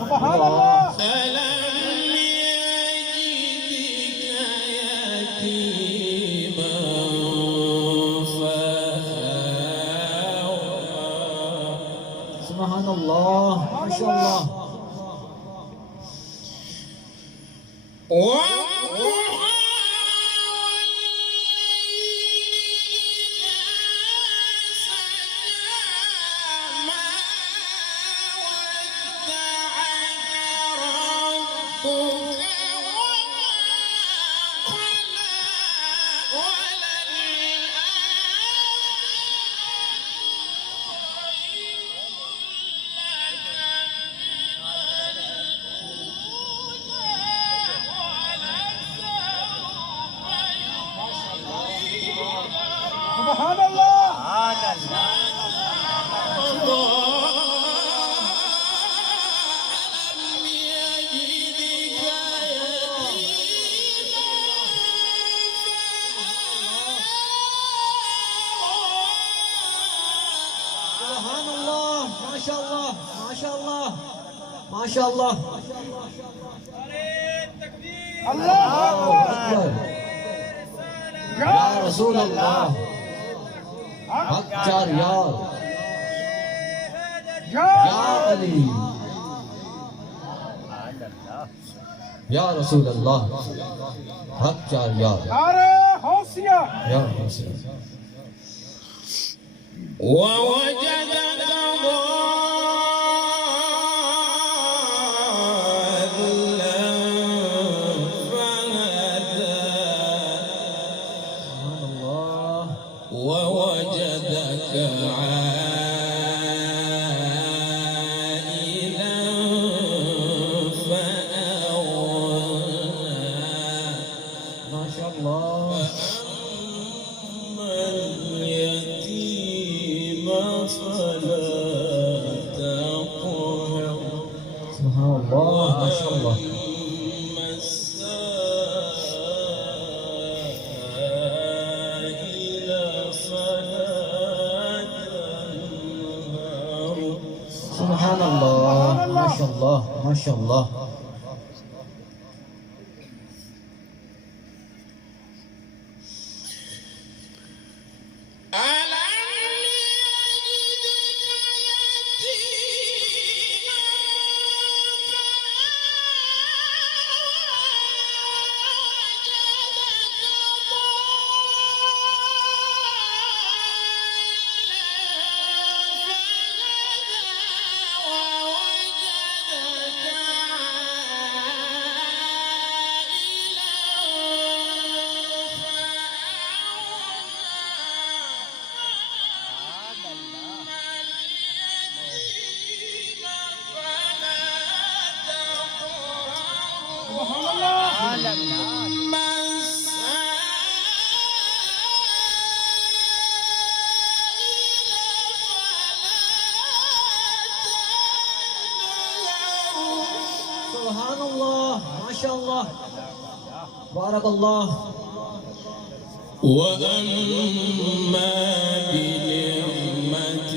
سبحان الله. ألم يجدك يتيما فآوى. سبحان الله ما شاء الله. سبحان الله. سبحان الله ما شاء الله ما شاء الله ما شاء الله. الله أكبر. يا رسول الله حق رياض يا علي يا رسول الله حق رياض نعرہ حوثیہ. يا رسول الله. ووجدك ضالا فهدى. سبحان الله. ووجدك عائلا فأغنى. ما شاء الله. فأما اليتيم فلا تقهر. سبحان الله ما شاء الله. وأما السائل فلا تنهر. سبحان الله ما شاء الله ما شاء الله. سبحان الله ما شاء الله. بارك الله. وأما بنعمة